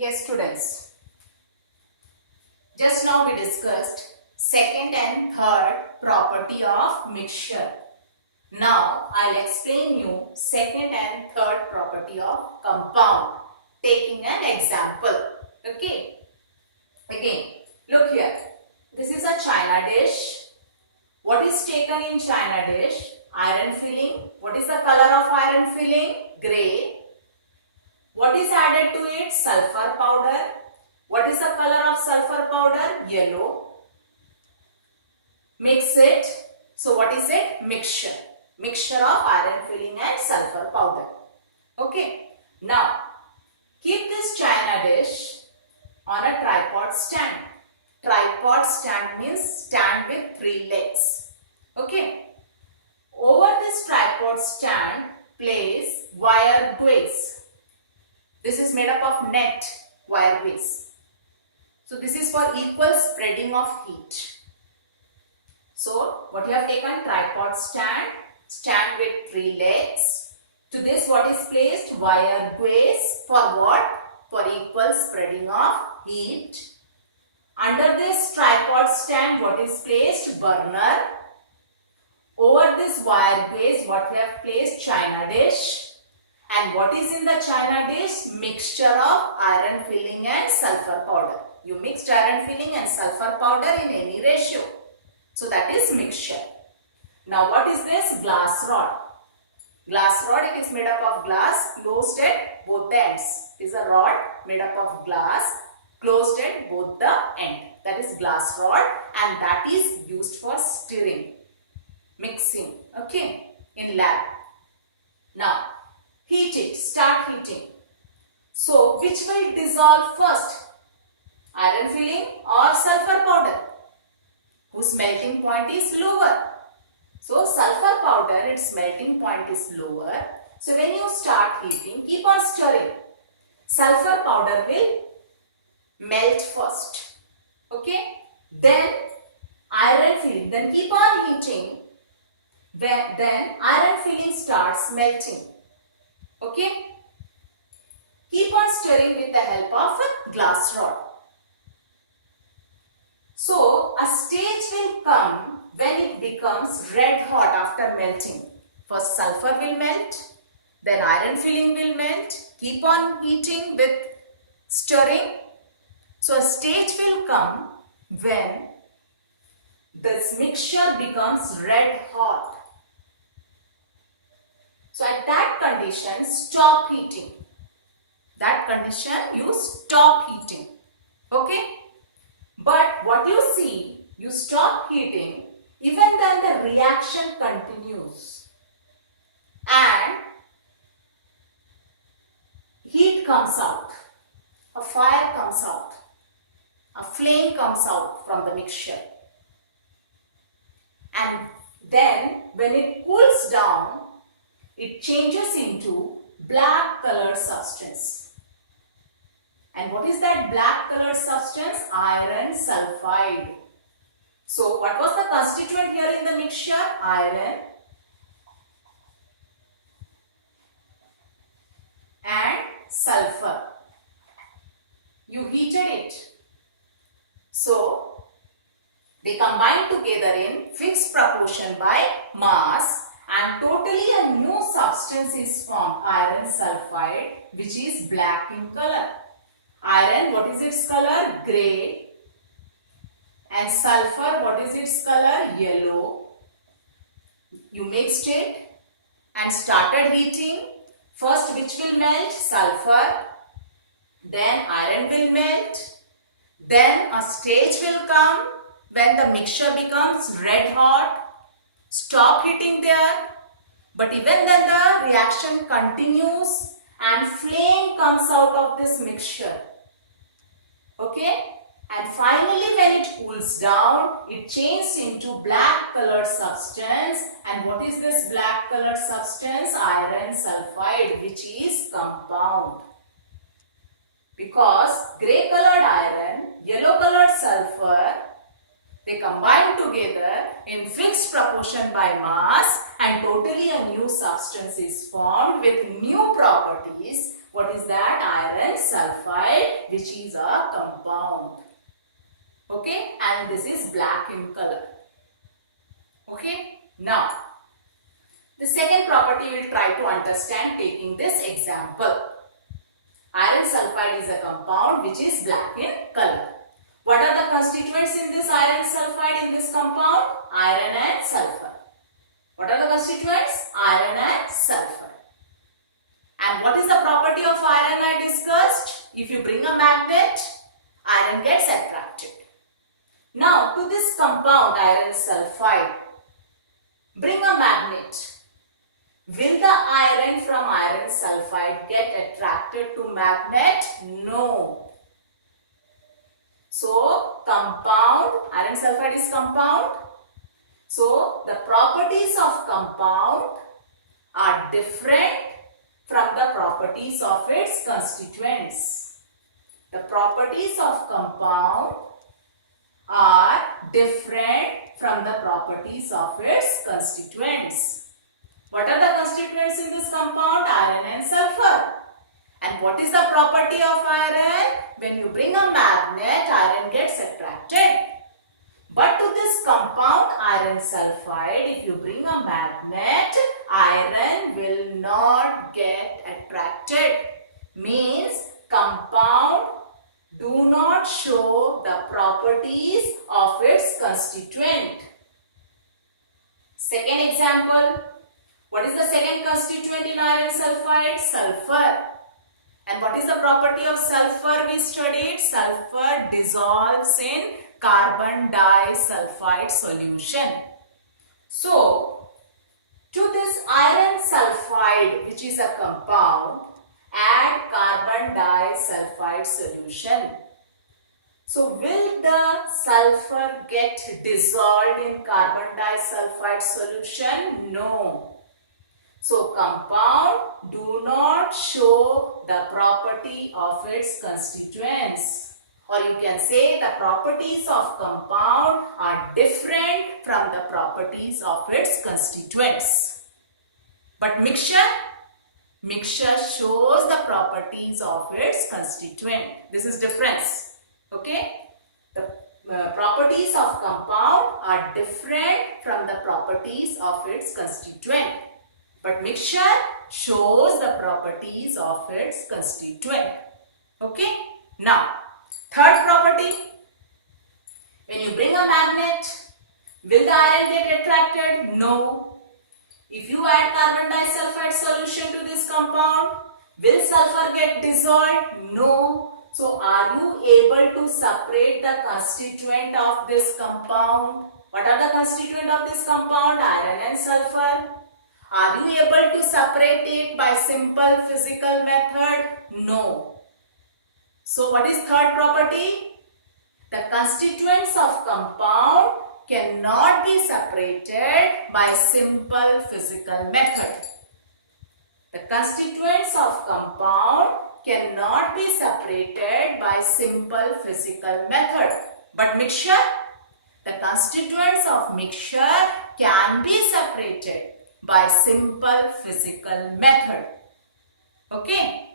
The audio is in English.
Yes, students. Just now we discussed second and third property of mixture. Now I'll explain you second and third property of compound, taking an example. Okay. Again, look here. This is a china dish. What is taken in china dish? Iron filling. What is the color of iron filling? Grey. What is added to it? Sulfur powder. What is the color of sulfur powder? Yellow. Mix it. So what is it? Mixture. Mixture of iron filling and sulfur powder. Okay. Now, keep this china dish on a tripod stand. Tripod stand means stand with 3 legs. Okay. Over this tripod stand, place wire guage. This is made up of net wire guage. So this is for equal spreading of heat. So what you have taken? Tripod stand, stand with 3 legs. To this what is placed? Wire guage. For what? For equal spreading of heat. Under this tripod stand what is placed? Burner. Over this wire guage what we have placed? China dish. And what is in the china dish? Mixture of iron filling and sulfur powder. You mixed iron filling and sulfur powder in any ratio. So that is mixture. Now what is this? Glass rod. Glass rod, it is made up of glass, closed at both the ends. It is a rod made up of glass, closed at both the ends. That is glass rod, and that is used for stirring, mixing, okay, in lab. Now, heat it, start heating. So, which will dissolve first? Iron filling or sulfur powder? Whose melting point is lower? So, sulfur powder, its melting point is lower. So, when you start heating, keep on stirring. Sulfur powder will melt first. Okay? Then, iron filling. Then keep on heating. Then, iron filling starts melting. Okay? Keep on stirring with the help of a glass rod. So, a stage will come when it becomes red hot after melting. First sulfur will melt, then iron filling will melt. Keep on heating with stirring. So, a stage will come when this mixture becomes red hot. So, at that condition, stop heating. That condition, you stop heating. Okay? But what you see, you stop heating, even then the reaction continues. And heat comes out. A fire comes out. A flame comes out from the mixture. And then when it cools down, it changes into black colored substance. And what is that black colored substance? Iron sulfide. So what was the constituent here in the mixture? Iron and sulfur. You heated it. So they combine together in fixed proportion by mass, and totally a new substance is formed, iron sulfide, which is black in color. Iron, what is its color? Grey. And sulfur, what is its color? Yellow. You mixed it and started heating. First, which will melt? Sulfur. Then iron will melt. Then a stage will come when the mixture becomes red hot. Stop heating there. But even then the reaction continues and flame comes out of this mixture. Okay? And finally when it cools down, it changes into black colored substance. And what is this black colored substance? Iron sulfide, which is compound. Because grey colored iron, yellow colored sulfur, they combine together in fixed proportion by mass, and totally a new substance is formed with new properties. What is that? Iron sulfide, which is a compound. Okay, and this is black in color. Okay, now the second property we will try to understand taking this example. Iron sulfide is a compound which is black in color. What are the constituents in this iron sulfide in this compound? Iron and sulfur. What are the constituents? Iron and sulfur. And what is the property of iron I discussed? If you bring a magnet, iron gets attracted. Now to this compound iron sulfide, bring a magnet. Will the iron from iron sulfide get attracted to magnet? No. So compound, iron sulfide is compound. So the properties of compound are different from the properties of its constituents. The properties of compound are different from the properties of its constituents. What are the constituents in this compound? Iron and sulfur. And what is the property of iron? When you bring a magnet, iron gets attracted. But to this compound iron sulfide, if you bring a magnet, iron will not get attracted. Means compound do not show the properties of its constituent. Second example. What is the second constituent in iron sulfide? Sulfur. And what is the property of sulfur we studied? Sulfur dissolves in carbon disulfide solution. So, to this iron sulfide, which is a compound, add carbon disulfide solution. So, will the sulfur get dissolved in carbon disulfide solution? No. So, compound do not show the property of its constituents. Or you can say the properties of compound are different from the properties of its constituents. But mixture shows the properties of its constituent. This is difference. Okay? The properties of compound are different from the properties of its constituent. But mixture shows the properties of its constituent. Okay? Now, third property. When you bring a magnet, will the iron get attracted? No. If you add carbon disulfide solution to this compound, will sulfur get dissolved? No. So, are you able to separate the constituent of this compound? What are the constituent of this compound? Iron and sulfur. Are you able to separate it by simple physical method? No. So what is third property? The constituents of compound cannot be separated by simple physical method. The constituents of compound cannot be separated by simple physical method. But mixture? The constituents of mixture can be separated by simple physical method. Okay?